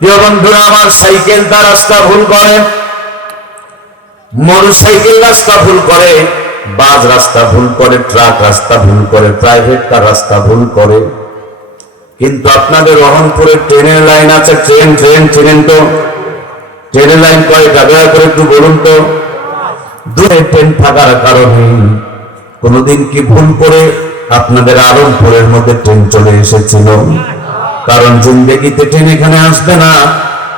প্রিয় বন্ধুরা আমার, সাইকেলটা রাস্তা ভুল করে, মোটরসাইকেল রাস্তা ভুল করে, বাস রাস্তা ভুল করে, ট্রাক রাস্তা ভুল করে, প্রাইভেট কার রাস্তা ভুল করে। কিন্তু আপনাদের রহনপুরে ট্রেনের লাইন আছে, ট্রেন তো ট্রেনের লাইন কয়টা দয়া করে একটু বলুন তো? দূরে ট্রেন থাকার কারণে কোনদিন কি ভুল করে আপনাদের আরমপুরের মধ্যে ট্রেন চলে এসেছিল? কারণ জিন্দেগিতে ট্রেন এখানে আসবে না।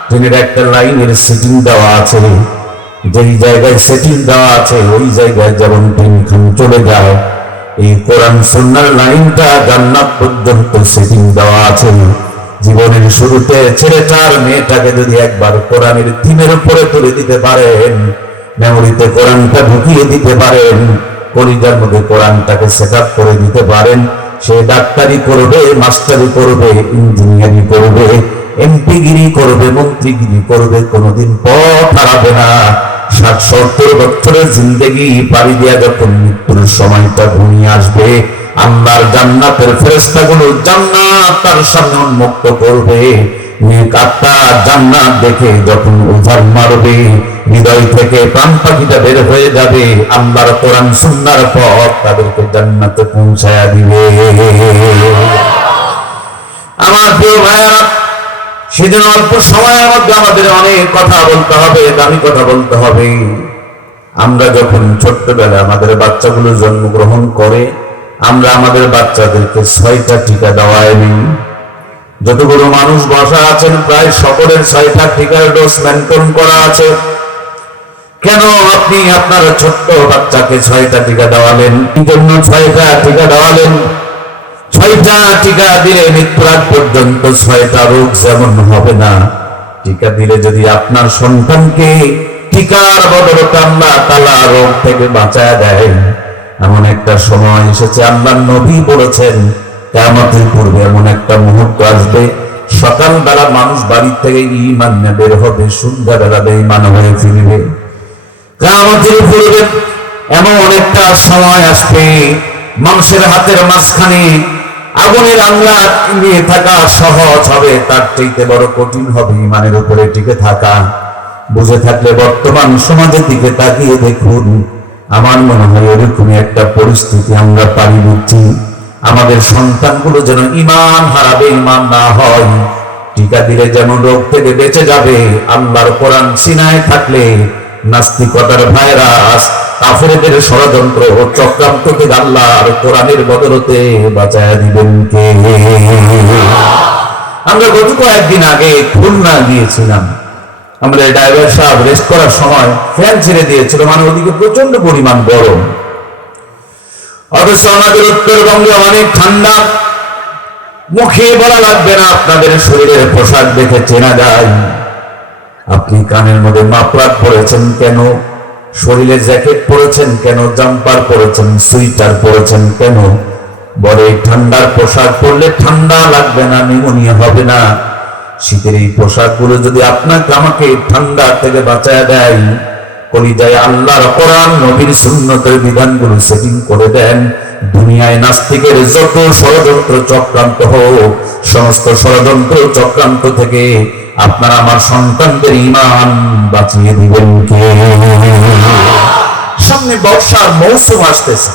ট্রেনের একটা লাইনের সেটিং দেওয়া আছে, যেই জায়গায় সেটিং দেওয়া আছে ওই জায়গায় যেমন ট্রেন চলে যায়, এই কোরআন সুন্নাহর লাইনটা জান্নাত পর্যন্ত সেটিং দেওয়া আছে। জীবনের শুরুতে ছেলেটার মেয়েটাকে যদি একবার কোরআনের থিমের উপরে তুলে দিতে পারেন, মেমোরিতে কোরআনটা ঢুকিয়ে দিতে পারেন, কলিজার মধ্যে কোরআনটাকে সেট আপ করে দিতে পারেন, সে ডাক্তারি করবে, মাস্টারি করবে, ইঞ্জিনিয়ারিং করবে, এমপিগিরি করবে, মন্ত্রীগিরি করবে, কোনোদিন পথ হারাবে না। 60-70 বছরের জিন্দেগি পাড়ি দিয়া যখন মৃত্যুর সময়টা ঘনিয়ে আসবে, আল্লাহর জান্নাতের ফেরেশতাগুলো জান্নাত তার সামনে উন্মুক্ত করবে। নেক আত্মা জান্নাত দেখে যখন উজাড় মারবে, হৃদয় থেকে প্রাণ পাখিটা বের হয়ে যাবে, আল্লাহর কোরআন সুন্নাহর পথ তাদেরকে জান্নাতে পৌঁছায়া দিবে। আমার প্রিয় ভাইরা, সেজন্য অল্প সময়ের মধ্যে আমাদের অনেক কথা বলতে হবে, দামি কথা বলতে হবে। আমরা যখন ছোট্টবেলা আমাদের বাচ্চাগুলো জন্মগ্রহণ করে, আমরা আমাদের বাচ্চাদেরকে 6টা টিকা দেওয়াইনি। যতগুলো মানুষ বসা আছেন প্রায় সকলের 6টা টিকার ডোজ মেনটেন করা আছে। কেন আপনি আপনার ছোট্ট বাচ্চাকে 6টা টিকা দেওয়ালেন? কি জন্য 6টা টিকা দেওয়ালেন? 6টা টিকা দিলে মৃত্যুর আগ পর্যন্ত 6টা রোগ যেমন হবে না। টিকা দিলে যদি আপনার সন্তানকে টিকার বদলতে আল্লাহ তাআলা রোগ থেকে বাঁচায় দেয়, এমন একটা সময় এসেছে, আল্লাহর নবী বলেছেন কিয়ামতের পূর্বে এমন একটা মুহূর্ত আসবে, সকালবেলা মানুষ বাড়ি থেকে ঈমান নিয়ে বের হবে, সন্ধ্যাবেলা বেঈমান হয়ে ফিরবে। কিয়ামতের পূর্বে এমন একটা সময় আসবে, মানুষের হাতের মাঝখানে আগুনের আংলা নিয়ে থাকা সহজ হবে, তার চাইতে বড় কঠিন হবে ঈমানের উপরে টিকে থাকা। বুঝে থাকলে বর্তমান সমাজের দিকে তাকিয়ে দেখুন, আমার মনে হয় এরকমই একটা পরিস্থিতি আমরা পারি দিচ্ছি। আমাদের সন্তানগুলো যেন ঈমান হারাবে, ঈমান না হয়। টিকা দিলে যেমন রোগ থেকে বেঁচে যাবে, আল্লাহর কোরআন সিনায় থাকলে নাস্তিকতার ভাইরাস, কাফেরদের ষড়যন্ত্র ও চক্রান্ত থেকে আল্লাহর কোরআনের বদলতে বাঁচায়া দিবেন কে? আমরা গত কয়েকদিন আগে খুলনা গিয়েছিলাম। আমরা ড্রাইভার সাহেব রেস্ট করার সময় ফ্যান ছেড়ে দিয়েছিল, মানে ওদিকে প্রচন্ড পরিমাণ গরম, অথচ আমাদের উত্তরবঙ্গে অনেক ঠান্ডা। মুখে বলা লাগবে না, আপনাদের শরীরের পোশাক দেখে চেনা যায়। আপনি কানের মধ্যে মাফলার পরেছেন কেন? শরীরে জ্যাকেট পরেছেন কেন? জাম্পার পরেছেন, সুইটার পরেছেন কেন? বলে ঠান্ডার পোশাক পরলে ঠান্ডা লাগবে না, নিউমোনিয়া হবে না। শীতের এই পোশাকগুলো যদি আপনাকে আমাকে ঠান্ডা থেকে বাঁচায় দেয়, কলিজায় আল্লাহর কোরআন নবীর সুন্নতের বিধানগুলো সেটিং করে দেন, দুনিয়ায় নাস্তিকের যত ষড়যন্ত্র চক্রান্ত হোক, সমস্ত ষড়যন্ত্র চক্রান্ত থেকে আপনার আমার সন্তানদের ঈমান বাঁচিয়ে দিবেন কে? সামনে বর্ষার মৌসুম আসতেছে।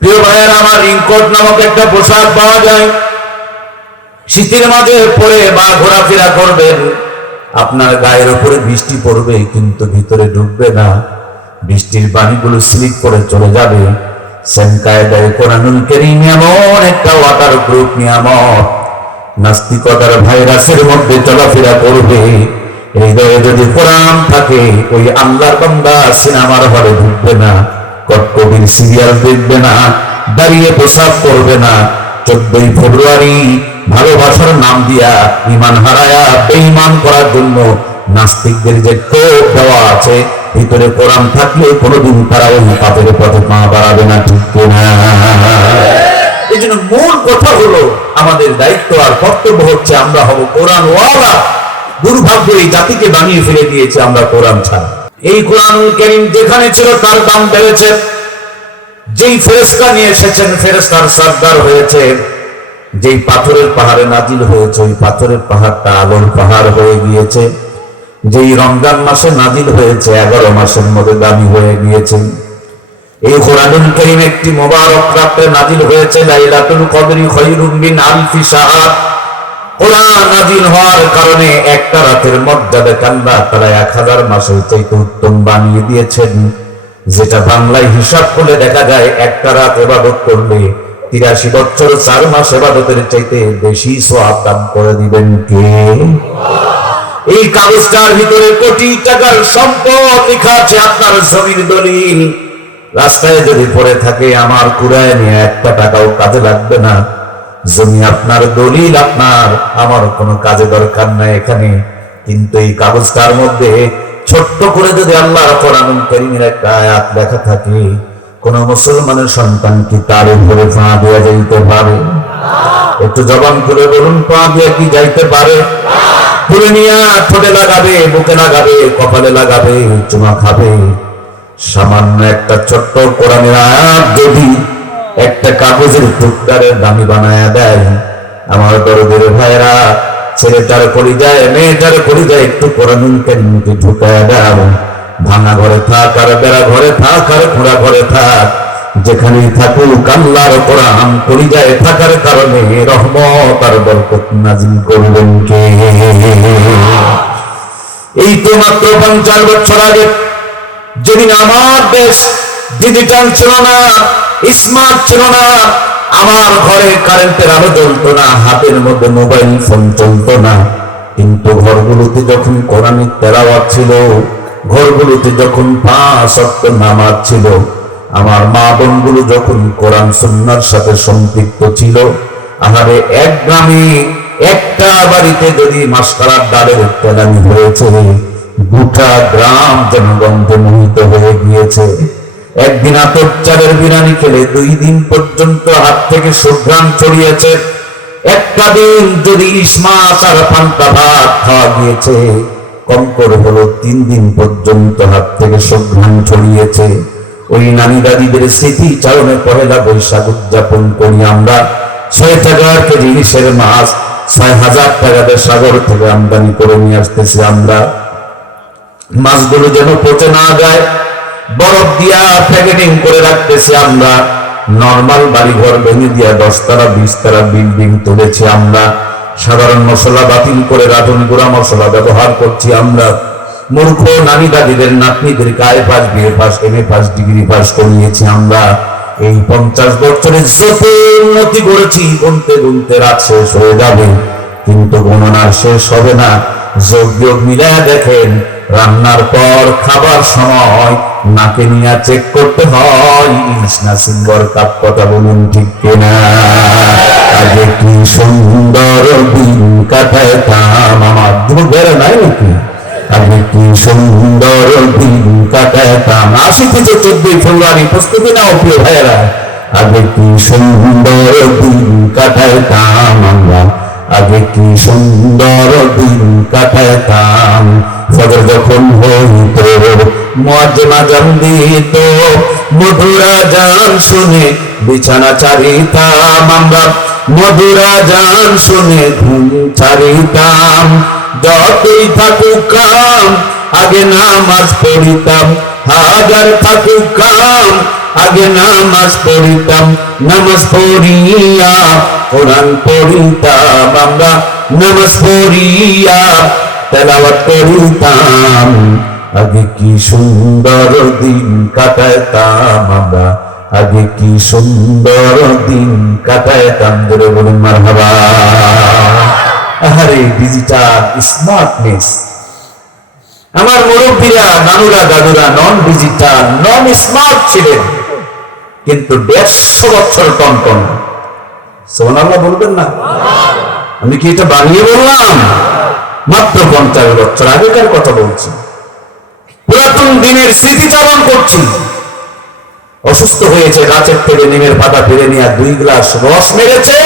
প্রিয় ভাইয়েরা আমার, রিংকোট নামক একটা পোশাক পাওয়া যায়, শীতের মাঝে পরে বা ঘোরাফেরা করবেন, আপনার গায়ের উপরে বৃষ্টি পড়বে কিন্তু ভিতরে ঢুকবে না, বৃষ্টির পানিগুলো স্লিপ করে চলে যাবে। সেম কায়দায় কোরআনুল কারীম এমন একটা ওয়াটার প্রুফ নিয়ামত, নাস্তিকতার ভাইরাসের মধ্যে চলাফেরা করবে। হৃদয়ে যদি কোরআন থাকে, ওই আল্লাহর বান্দা সিনেমার হলে ঢুকবে না, কটকটির সিরিয়াল দেখবে না, দাঁড়িয়ে প্রসাব করবে না। 14ই ফেব্রুয়ারি ভালোবাসার নাম দিয়া ঈমান হারায়া বেঈমান করার জন্য নাস্তিকদের যে কোপ দেওয়া আছে, ভিতরে কোরআন থাকলে কোনোদিন তারা ওই পাপের পথে পা বাড়াবে না, ঠিক না? এই জন্য মূল কথা হলো, আমাদের দায়িত্ব আর কর্তব্য হচ্ছে আমরা হব কোরআন ওয়ালা। দুর্ভাগ্য এই জাতিকে বানিয়ে ফেলে দিয়েছে আমরা কোরআন ছাড়া। এই কোরআনুল কারীম যেখানে ছিল তার দাম বেড়েছে। যেই ফেরেশতা নিয়ে এসেছেন ফেরেশতার সর্দার হয়েছে, যেই পাথরের পাহাড়ে নাজিল হয়েছে ওই পাথরের পাহাড়টা আলোর পাহাড় হয়ে গিয়েছে। যেই রমজান মাসে নাজিল হয়েছে 11 মাসের মধ্যে দামি হয়ে গিয়েছে। এই কোরআনুল কারীম একটি মোবারক রাতে নাজিল হয়েছে, লাইলাতুল কদরি খায়রুম মিন আলফি শাহর। কোরআন নাজিল হওয়ার কারণে একটা রাতের মর্যাদা আল্লাহ তাআলা 1000 মাসের চাইতে উত্তম বানিয়ে দিয়েছেন। যেটা বাংলায় হিসাব করে দেখা যায় একটা রাত ইবাদত করলে 83 বছর 4 মাস ইবাদতের চাইতে বেশি সওয়াব দান করে দিবেন কে? এই কাগজটার ভিতরে কোটি টাকার সম্পদ লেখা আছে, আপনার জমির দলিল। রাস্তায় যদি পড়ে থাকে আমার কুড়ায় নিয়ে একটা টাকাও কাজে লাগবে না। জমি আপনার, দলিল আপনার, আমার কোনো কাজে দরকার নাই এখানে। কিন্তু এই কাগজটার মধ্যে ছোট্ট করে যদি আল্লাহর কোরআনুল কারীমের একটা আয়াত লেখা থাকে, কোন মুসলমানের সন্তান কি তার উপরে পা দিয়ে যাইতে পারে? একটু জবান করে বলুন, পা দিয়ে কি যাইতে পারে? তুলে নিয়ে ঠোঁটে লাগাবে, বুকে লাগাবে, কপালে লাগাবে, চুমা খাবে। সামান্য একটা ছোট্ট কোরআনের আয়াত যদি একটা কাগজের টুকরার দামি বানায়া দেয়, আমার দরদের ভাইরা, ছেলেটার কলিজায়, মেয়েটার কলিজায় একটু কোরআনুল কারীমকে ঢুকায়া দাও। ভাঙা ঘরে থাক আর বেড়া ঘরে থাক আর খোঁড়া ঘরে থাক, যেখানেই থাকুক আল্লাহর কোরআন কলিজায় থাকার কারণে রহমত আর বরকত নাজিল করবেন কে? এই তো মাত্র 50 বছর আগে, যেদিন আমার দেশ ডিজিটাল ছিল না, স্মার্ট ছিল না, আমার ঘরে কারেন্টের আলো জ্বলতো না, হাতের মধ্যে মোবাইল ফোন চলতো না, কিন্তু ঘরগুলোতে যখন কোরআনের তেলাওয়াত ছিল, ঘরগুলোতে যখন 5 ওয়াক্ত নামাজ ছিল, আমার মা বোনগুলো যখন কোরআন সুন্নাহর সাথে সম্পৃক্ত ছিল, আহারে এক গ্রামে একটা বাড়িতে যদি মাসকালার ডালের তেলানি হয়েছে, গোটা গ্রাম যেন গন্ধে মোহিত হয়ে গিয়েছে। একদিন আতপ চালের বিরিয়ানি খেলে 2 দিন পর্যন্ত হাত থেকে সুঘ্রাণ ছড়িয়েছে। একটা দিন যদি ইলিশ মাছ আর পান্তা ভাত খাওয়া গিয়েছে, কম করে হলো 3 দিন পর্যন্ত হাত থেকে সুঘ্রাণ ছড়িয়েছে। ওই নানি দাদিদের স্মৃতি চারণে পহেলা বৈশাখ উদযাপন করি আমরা। 6 টাকা কেজি ইলিশের মাছ 6000 টাকাতে সাগর থেকে আমদানি করে নিয়ে আসতেছি আমরা। মাছগুলো যেন পচে না যায় বরফ দিয়া প্যাকেটিং করে রাখতেছি আমরা। নরমাল বাড়িঘর ভেঙে দিয়া 10 তলা 20 তলা বিল্ডিং তুলেছি আমরা। সাধারণ মশলা বাতিল করে রাঁধুনি গুঁড়া মশলা ব্যবহার করছি আমরা। মূর্খ নানি দাদিদের নাতনিদের গায়ে পাস, বিয়ে pass, MA pass, degree pass করিয়েছি আমরা। এই 50 বছরে যত উন্নতি করেছি, গুনতে গুনতে রাত শেষ হয়ে যাবে, কিন্তু গণনা শেষ হবে না। যোগ্য মিলায়া দেখেন, রান্নার পর খাবার সময় নাকে নিয়ে চেক করতে হয় ইলিশ না সিলভার কাপ। কথা বলুন ঠিক কিনা? আগে কি সুন্দর দিন কাটাতাম, আমার যুগের নাই নাকি? আগে কি সুন্দর দিন কাটাতাম। 80 থেকে 14 ফেব্রুয়ারি প্রস্তুতি নাও প্রিয় ভাইয়েরা। আগে কি সুন্দর দিন কাটাতাম আমরা, আগে কি সুন্দর দিন কাটাতাম। ফজর যখন হইত মুয়াজ্জিন আযান দিত, মধুর আযান শুনে বিছানা ছাড়িতাম আমরা। মধুর আযান শুনে ঘুম ছাড়িতাম। যতই থাকুক কাম আগে নামাজ পড়িতাম, হাজার থাকুক কাম আগে নামাজ পড়িতাম। নামাজ পড়িয়া কোরআন পড়িতাম আমরা, নামাজ পড়িয়া তেলাওয়াত করিতাম। আগে কি সুন্দর দিন কাটাতাম আমরা, আগে কি সুন্দর দিন কাটাতাম। ধরে বলুন মারহাবা। আরে ডিজিটাল স্মার্টনেস। আমার মুরব্বীরা, নানুরা, দাদুরা নন ডিজিটাল, নন স্মার্ট ছিলেন, কিন্তু 150 বছর টনটন। সুবহানাল্লাহ বলবেন না? আমি কি এটা বানিয়ে বললাম? মাত্র 50 বছর আগেকার কথা বলছি। পুরাতন দিনের স্মৃতিচারণ করছি। অসুস্থ হয়েছে, গাছের থেকে নিমের পাতা ফিরে নিয়ে 2 গ্লাস রস মেরেছে,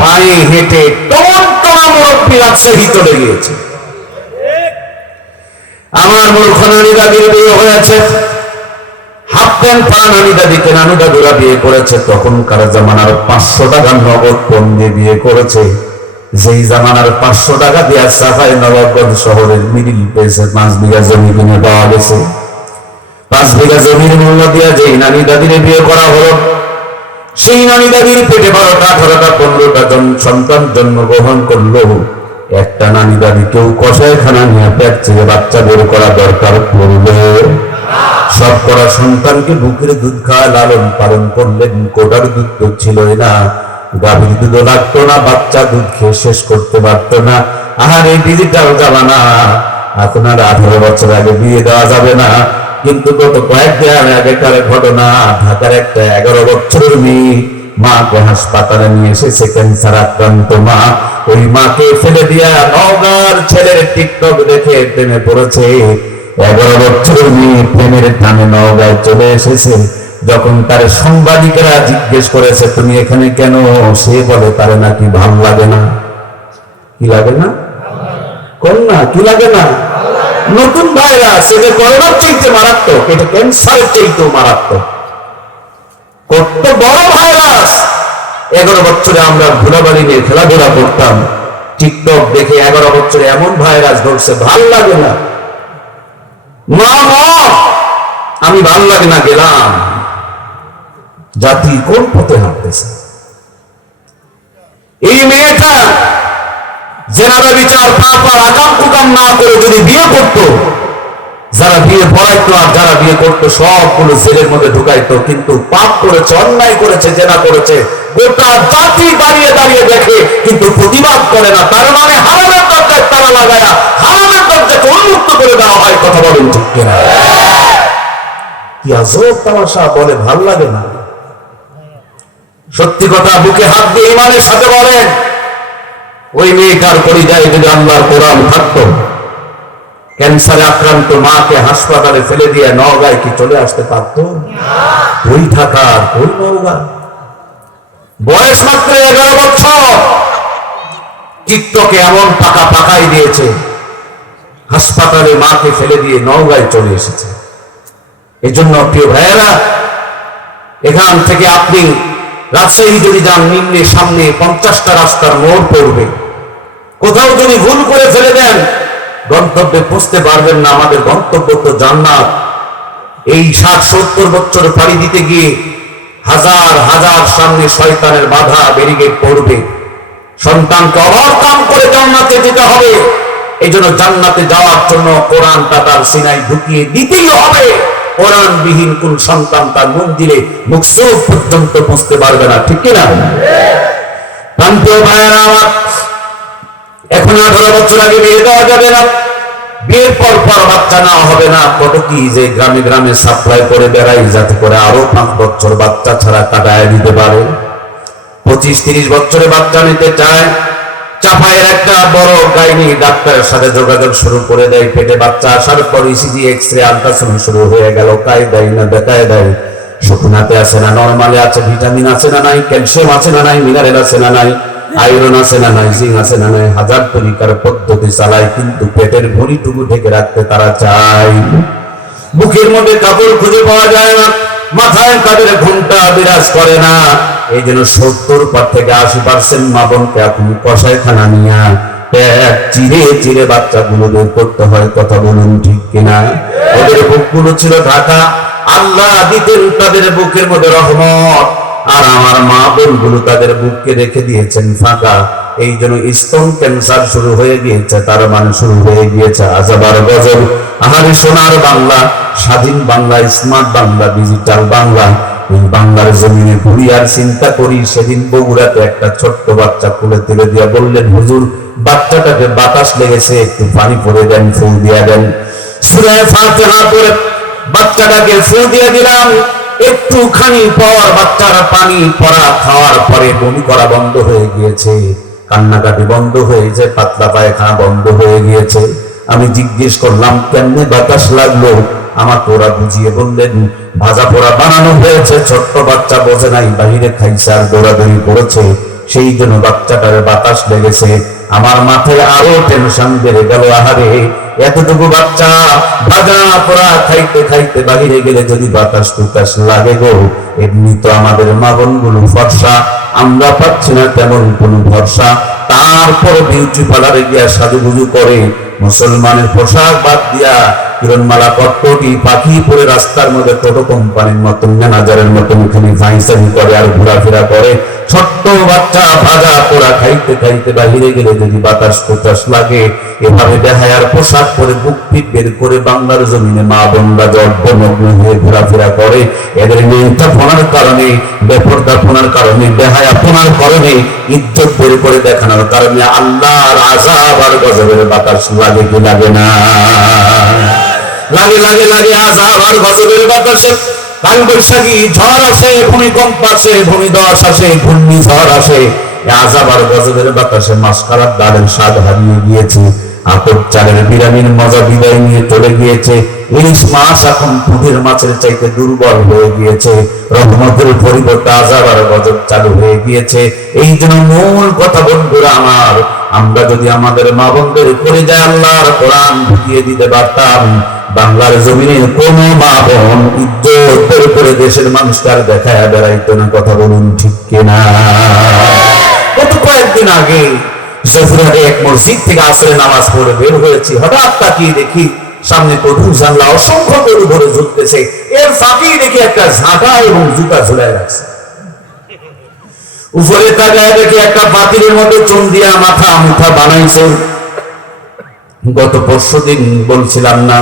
পায়ে হেঁটে টনটনা মুরব্বী রাজশাহী চলে গিয়েছে। আমার মূর্খ নানি দাদির বিয়ে হয়েছে, হাফ প্যান্ট পরা নানি দাদিকে নানু দাদুরা বিয়ে করেছে, তখনকার জামানার 500 টাকা নগদ পণ দিয়ে বিয়ে করেছে। যেই জামানার 500 টাকা দিয়ে সাফাই নবাবগঞ্জ শহরের মিডিল প্লেসে 5 বিঘা জমি কিনে দেওয়া গেছে। 5 বিঘা জমির মূল্য দিয়ে যেই নানি দাদিরে বিয়ে করা হলো, সেই নানি দাদির পেটে 12টা 18টা 15টা সন্তান জন্মগ্রহণ করলো। একটা নানি দাদি কেউ কষাইখানা নিয়ে পেট থেকে বাচ্চা বের করা দরকার পড়বে? সব করা সন্তানকে বুকের দুধ খাওয়া লালন পালন করলেন। কোটার দুধ তো ছিলই না, গাভীর দুধও লাগতো না, বাচ্চা দুধ খেয়ে শেষ করতে পারতো না। আর এই ডিজিটাল জামানা, এখন আর 18 বছর আগে বিয়ে দেওয়া যাবে না। কিন্তু গত কয়েকদিন আগেকার ঘটনা, ঢাকার একটা 11 বছরের মেয়ে মাকে হাসপাতালে নিয়ে এসেছে, ক্যান্সার আক্রান্ত মা। ওই মাকে ফেলে দিয়া নওগাঁর ছেলের টিকটক দেখে প্রেমে পড়েছে। 11 বছরের মেয়ে প্রেমের টানে নওগাঁয় চলে এসেছে। যখন তার সাংবাদিকেরা জিজ্ঞেস করেছে তুমি এখানে কেন, সে বলে তার নাকি ভাল লাগে না। কি লাগে না? কন্যা কি লাগে না? নতুন ভাইরাস, এটা করোনার চাইতে মারাত্মক, এটা ক্যান্সারের চাইতেও মারাত্মক। কত বড় ভাইরাস! 11 বছরে আমরা ঘোরাবাড়ি নিয়ে খেলাধুলা করতাম, টিকটক দেখে 11 বছরে এমন ভাইরাস ধরছে, ভাল লাগে না। মা আমি ভাল লাগে না গেলাম। জাতি কোন পথে হাঁটতেছে? এই মেয়েটা জেনারেল বিচার পাপা আকাম কুকাম না করে যদি বিয়ে করতো, যারা বিয়ে পড়াইতো আর যারা বিয়ে করতো সবগুলো জেলের মধ্যে ঢুকাইতো। কিন্তু পাপ করেছে, অন্যায় করেছে, জেনা করেছে, গোটা জাতি দাঁড়িয়ে দাঁড়িয়ে দেখে কিন্তু প্রতিবাদ করে না। তার মানে হারামের দরজায় তারা লাগায়া হারামের দরজাকে উন্মুক্ত করে দেওয়া হয়। কথা বলেন ঠিক কিনা? কি আজব তামাশা! বলে ভাল লাগে না। সত্যি কথা বুকে হাত দিয়ে ইমানের সাথে বলেন, ওই মেয়েটার পরিচয় যদি আল্লাহর কোরআন থাকতো, ক্যান্সারে আক্রান্ত মাকে হাসপাতালে ফেলে দিয়ে নওগাঁয় কি চলে আসতে পারত? ওই ঢাকার ওই নওগাঁ, বয়স মাত্র 11 বছর, টিকটকে এমন টাকা পাকাই দিয়েছে, হাসপাতালে মাকে ফেলে দিয়ে নওগাঁয় চলে এসেছে। এজন্য প্রিয় ভাইয়েরা, এখান থেকে আপনি রাজশাহী যদি যান, নিম্নে সামনে 50টা রাস্তার মোড় পড়বে। কোথাও যদি ভুল করে ফেলে দেন, গন্তব্যে পৌঁছতে পারবেন না। আমাদের গন্তব্য তো জান্নাত। এই 60-70 বছর পাড়ি দিতে গিয়ে হাজার হাজার সামনে শয়তানের বাধা ব্যারিকেড পড়বে। সন্তানকে ওভারকাম করে জান্নাতে যেতে হবে। এই জন্য জান্নাতে যাওয়ার জন্য কোরআনটা তার সিনায় ঢুকিয়ে দিতেই হবে। কোরআন বিহীন কোন সন্তান তার মন্দিরে মুকসুদ পর্যন্ত পৌঁছতে পারবে না। ঠিক কিনা? এখন 18 বছর আগে বিয়ে দেওয়া যাবে না, বিয়ের পর পর বাচ্চা নেওয়া হবে না। কত কি যে গ্রামে গ্রামে সাপ্লাই করে বেড়াই, যাতে করে আরো 5 বছর বাচ্চা ছাড়া কাটায় দিতে পারে। 25-30 বছরে বাচ্চা নিতে চায়, চাপায়ের একটা বড় গাইনি ডাক্তারের সাথে যোগাযোগ শুরু করে দেয়। পেটে বাচ্চা আসার পর ইসিজি, এক্সরে, আলট্রাসাউন্ড শুরু হয়ে গেল। কায়দায় না বেকায়দায়, শুকনাতে আছে না নরমালে আছে, ভিটামিন আছে না নাই, ক্যালসিয়াম আছে না নাই, মিনারেল আছে না নাই, আয়রন আছে না নাই, জিঙ্ক আছে না নাই, হাজার তরিকার পদ্ধতি চালায়, কিন্তু পেটের ভুঁড়িটুকু ঢেকে রাখতে তারা চায়। বুকের মধ্যে কাপড় খুঁজে পাওয়া যায় না, মাথায় তাদের ঘুমটা বিরাজ করে না। এই জন্য 70 থেকে 80% মা বোনকে এখন কষাইখানা নিয়ে পেট চিরে চিরে বাচ্চাগুলো বের করতে হয়। কথা বলুন ঠিক কিনা? ওদের বুকগুলো ছিল ঢাকা, আল্লাহ দিতেন তাদের বুকের মধ্যে রহমত, আর আমার মা বোনগুলো তাদের বুককে রেখে দিয়েছেন ফাঁকা। এই জন্য স্তন ক্যান্সার শুরু হয়ে গিয়েছে, তার মানে শুরু হয়ে গিয়েছে আজাবার গজব। আহারে সোনার বাংলা, স্বাধীন বাংলা, স্মার্ট বাংলা, ডিজিটাল বাংলা, এই বাংলার জমিনে ঘুরি আর চিন্তা করি। সেদিন বগুড়াতে একটা ছোট্ট বাচ্চা কোলে তুলে দিয়া বললেন, হুজুর বাচ্চাটাকে বাতাস লেগেছে, একটু পানি পরে দেন, ফুল দিয়া দেন। সূরা ফাতিহা পড়ে বাচ্চাটাকে ফুল দিয়ে দিলাম। একটুখানি পর বাচ্চার পানি পড়া খাওয়ার পরে বমি করা বন্ধ হয়ে গিয়েছে, কান্নাকাটি বন্ধ হয়েছে, পাতলা পায়খানা বন্ধ হয়ে গিয়েছে। আমি জিজ্ঞেস করলাম কেমনে বাতাস লাগলো? আমাকে ওরা বুঝিয়ে বললেন, ভাজা পোড়া বানানো হয়েছে, ছোট্ট বাচ্চা বোঝে নাই, বাহিরে খাইছে আর দৌড়াদৌড়ি করেছে, সেই জন্য বাচ্চাটার বাতাস লেগেছে। আমার মাথায় আরো টেনশন বেড়ে গেল। আহারে এতটুকু বাচ্চা ভাজা পোড়া খাইতে খাইতে বাহিরে গেলে যদি বাতাস টুতাস লাগে গো, এমনি তো আমাদের মা বোনগুলো ফর্সা, আমরা পাচ্ছি না তেমন কোন ভরসা। তারপর বিউটি পার্লারে গিয়া সাজুগুজু করে, মুসলমানের পোশাক বাদ দিয়া কিরণমালা কটকটি পাখি পরে রাস্তার মধ্যে টোটো কোম্পানির মতন ম্যানেজারের মতন এখানে ফাইসানি করে আর ঘোরাফেরা করে। ছোট্ট বাচ্চা ভাজা পোড়া খাইতে খাইতে বাহিরে গেলে যদি বাতাস পোতাস লাগে, এভাবে বেহায়ার পোশাক পরে বুক পিট বের করে বাংলার জমিনে মা বোনরা জড়মগ্ন হয়ে ঘোরাফেরা করে। এদের মেয়েটা ফোনার কারণে, বেপরদা ফোনার কারণে, বেহায়া ফোনার কারণে, ইজ্জত বের করে দেখানোর কারণে আল্লাহর আযাব আর গজবের বাতাস লাগে কি লাগে না? লাগে লাগে লাগে আযাব আর গজবের বাতাসে। কাল বৈশাখী ঝড় আসে, ভূমিকম্প আসে, ভূমিধস আসে, ঘূর্ণিঝড় আসে, আযাব আর গজবের বাতাসে মাসকারাত ডালের স্বাদ হারিয়ে গিয়েছে, আতপ চালের বিরামির মজা বিদায় নিয়ে চলে গিয়েছে, ইলিশ মাছ এখন পুঁটির মাছের চাইতে দুর্বল হয়ে গিয়েছে, রহমতের পরিবর্তে আযাব আর গজব চালু হয়ে গিয়েছে। এই জন্য মূল কথা বন্ধুরা আমার, আমরা যদি আমাদের মা বোনদের করে যায় আল্লাহর কোরআন ঢুকিয়ে দিতে পারতাম, বাংলার জমিনের কোন মা বোন ইজ্জত বের করে দেশের মানুষকে দেখায় বেড়াইতো না। কথা বলুন ঠিক কিনা? গত কয়েকদিন আগে জফরাতে এক মসজিদ থেকে আসরে নামাজ পড়ে বের হয়েছি, হঠাৎ তাকিয়ে দেখি সামনে কদুর জানলা অসংখ্য গরু ধরে ঝুলতেছে, এর ফাঁকি দেখি একটা ঝাঁটা এবং জুতা ঝুলাই রাখছে। উপরে তাকায় দেখি একটা পাতিলের মধ্যে চুন দিয়া মাথা মুঠা বানাইছে। গত পরশুদিন বলছিলাম না,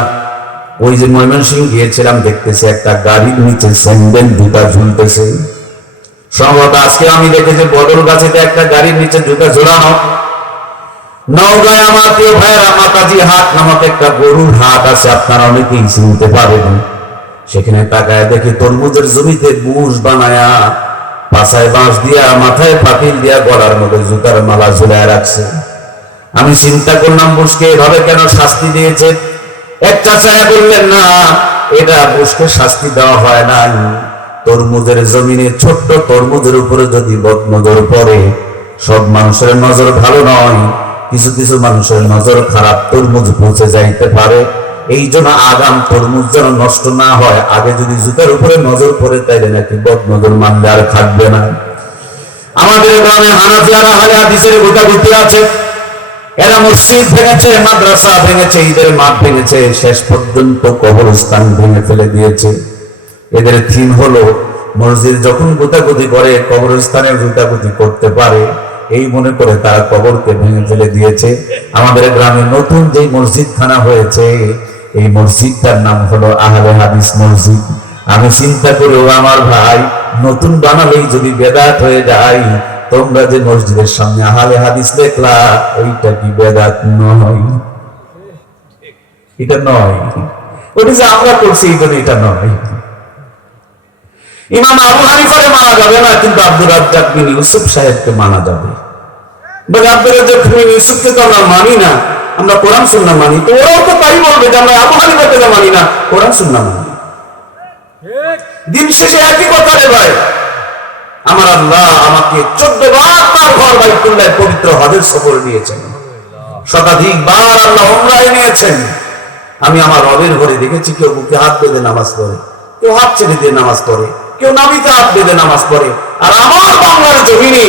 ওই যে ময়মনসিংহ গিয়েছিলাম, দেখতেছি একটা গাড়ির নিচে স্যান্ডেল জুতা ঝুলতেছে। সম্ভবত আজকে আমি দেখেছি বদল গাছেতে একটা গাড়ির নিচে জুতা ঝুলানো। নওগাঁয় আমার প্রিয় ভাইয়েরা মাতাজি হাট নামক একটা গরুর হাট আছে, আপনারা অনেকেই চিনতে পারেন। সেখানে তাকায় দেখি তরমুজের জমিতে বুশ বানায়া, পাছায় বাঁশ দিয়া, মাথায় পাতিল দিয়া, গলার মধ্যে জুতার মালা ঝুলায় রাখছে। আমি চিন্তা করলাম বুশকে এভাবে কেন শাস্তি দিয়েছে? এক চাচা বললেন না, এটা বুশকে শাস্তি দেওয়া হয় না, তরমুজের জমিনে ছোট্ট তরমুজের উপরে যদি বদনজর পড়ে, সব মানুষের নজর ভালো নয়, কিছু কিছু মানুষের নজর খারাপ, তরমুজ পৌঁছে যাইতে পারে। এই জন্য আগাম তরমুজ যেন নষ্ট না হয়, আগে যদি জুতার উপরে নজর পড়ে তাইলে নাকি বদনজর মানলে আর থাকবে না। আমাদের গ্রামে হানাফিয়ারা আহলে হাদিসের গোটাগুটি আছে, এরা মসজিদ ভেঙেছে, মাদ্রাসা ভেঙেছে, ঈদের মাঠ ভেঙেছে, শেষ পর্যন্ত কবরস্থান ভেঙে ফেলে দিয়েছে। এদের থিম হলো মসজিদ যখন গুতাগুতি করে কবরস্থানে গুতাগুতি করতে পারে, এই মনে করে তারা কবরকে ভেঙে ফেলে দিয়েছে। আমাদের গ্রামে নতুন যে মসজিদ খানা হয়েছে, এই মসজিদটার নাম হলো আহলে হাদিস মসজিদ। আমি চিন্তা করি, আমার ভাই, নতুন বানালেই যদি বেদাত হয়ে যায়, তোমরা যে মসজিদের সামনে আহলে হাদিস দেখলা, ওইটা কি বেদাত নয়? এটা নয়, ওটা যে আমরা করছি এই জন্য এটা নয়। ইমাম আবু হানিফাকে মানা যাবে না, কিন্তু আব্দুর রাজ্জাক বিন ইউসুফ সাহেবকে মানা যাবে। আব্দুর রাজ্জাক বিন ইউসুফকে তো আমরা মানি না, আমরা কোরআন সুন্নাহ মানি। তো ওরাও তো তাই বলবে যে আমরা আবু হানিফাকে মানি না, কোরআন সুন্নাহ মানি। দিন শেষে একই কথা রে ভাই। আমার আল্লাহ আমাকে 14 বার তার ঘর বাইতুল্লাহ পবিত্র হজের সফর নিয়েছেন, শতাধিকবার আল্লাহ উমরায় নিয়েছেন। আমি আমার রবের ঘরে দেখেছি কেউ বুকে হাত বেঁধে নামাজ পড়ে, কেউ হাত ছেড়ে দিয়ে নামাজ পড়ে, কেউ নাবিতে হাত বেঁধে নামাজ পড়ে। আর আমার বাংলার জমিনে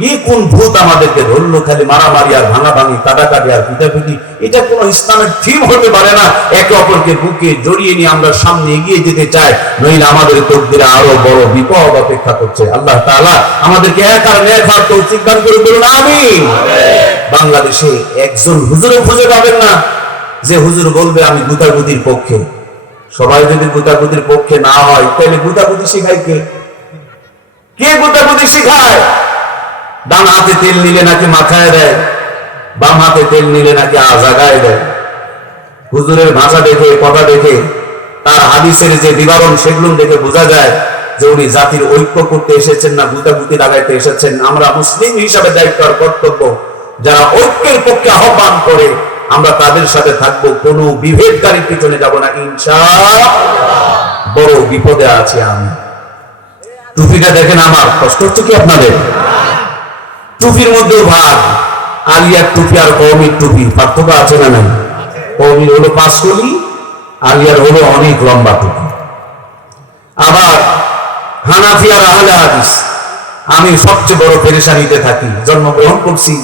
কি কোন ভূত আমাদেরকে ধরলো, খালি মারামারি আর ভাঙাভাঙি, কাটাকাটি আর পিটাপিটি। এটা কোন ইসলামের থিম হতে পারে না। একে অপরকে বুকে জড়িয়ে নিয়ে আমরা সামনে এগিয়ে যেতে চাই, নইলে আমাদের তকদিরে আরো বড় বিপদ অপেক্ষা করছে। আল্লাহ তাআলা আমাদেরকে এক আর নেক হাত তৌফিক দান করে বলুন আমিন। বাংলাদেশে একজন হুজুরও খুঁজে পাবেন না যে হুজুর বলবে আমি গুতাগুতির পক্ষে। সবাই যদি গুতাগুতির পক্ষে না হয়, তাহলে গুতাগুতি শিখায় কে? কে গুতাগুতি শিখায়? ডান হাতে তেল নিলে নাকি মাথায় দেয়, বাম হাতে তেল নিলে নাকি আজাগায় দেয়। হুজুরের ভাষা দেখে, কথা দেখে, তার হাদিসের যে বিবরণ, সেগুলো দেখে বোঝা যায় যে উনি জাতির ঐক্য করতে এসেছেন না গুতাগুতি লাগাইতে এসেছেন। আমরা মুসলিম হিসাবে দায়িত্ব আর কর্তব্য, যারা ঐক্যের পক্ষে আহ্বান করে আমরা তাদের সাথে থাকবো, কোনো বিভেদকারীর পিছনে যাব না ইনশাআল্লাহ। বড় বিপদে আছি আমি। টুপিটা দেখেন, আমার কষ্ট হচ্ছে কি আপনাদের? টুপির মধ্যে ভাগ, আলিয়ার টুপি আর কওমির টুপি পার্থক্য আছে না নাই? কওমির হলো 5 কলি, আলিয়ার হলো অনেক লম্বা টুপি। আবার হানাফি আর আহলে হাদিস, আমি সবচেয়ে বড় পেরেশানিতে থাকি। জন্মগ্রহণ করছি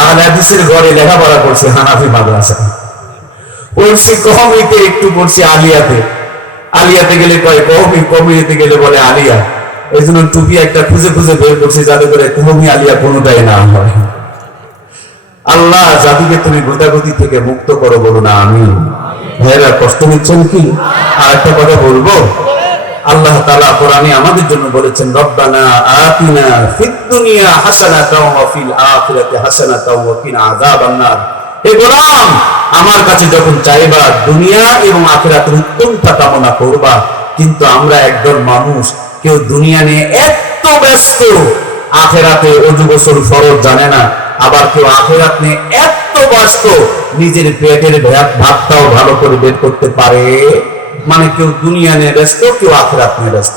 আহলে হাদিসের ঘরে, লেখাপড়া করছি হানাফি মাদ্রাসায়, পড়ছি কওমিতে, একটু পড়ছি আলিয়াতে। আলিয়াতে গেলে কয় কওমি, কওমিতে গেলে বলে আলিয়া। এই জন্য টুপি একটা খুঁজে খুঁজে বের করছি যাতে করে কওমি আলিয়া কোনোটাই না হয়। আল্লাহ জাতিকে তুমি গোদাগতি থেকে মুক্ত করো, বলো না আমিন। ভাইরা কষ্ট নিচ্ছেন কি? আর একটা কথা বলবো, আল্লাহ তাআলা কোরআনে আমাদের জন্য বলেছেন, রব্বানা আতিনা ফিদ দুনিয়া হাসানাতাও ওয়া ফিল আখিরাতি হাসানাতাও ওয়া কিনা আযাবান্নার। হে গোলাম, আমার কাছে যখন চাইবা দুনিয়া এবং আখিরাতের উত্তমতা কামনা করবা, কিন্তু আমরা একদল মানুষ, কেউ দুনিয়া নিয়ে এত ব্যস্ত, আখিরাতে ওযু গোসল ফরজ জানে না। আবার কেউ আখিরাত নিয়ে এত ব্যস্ত, নিজের পেটের ভাতটাও ভালো করে বের করতে পারে। মানে কেউ দুনিয়া নিয়ে ব্যস্ত, কেউ আখিরাত নিয়ে ব্যস্ত।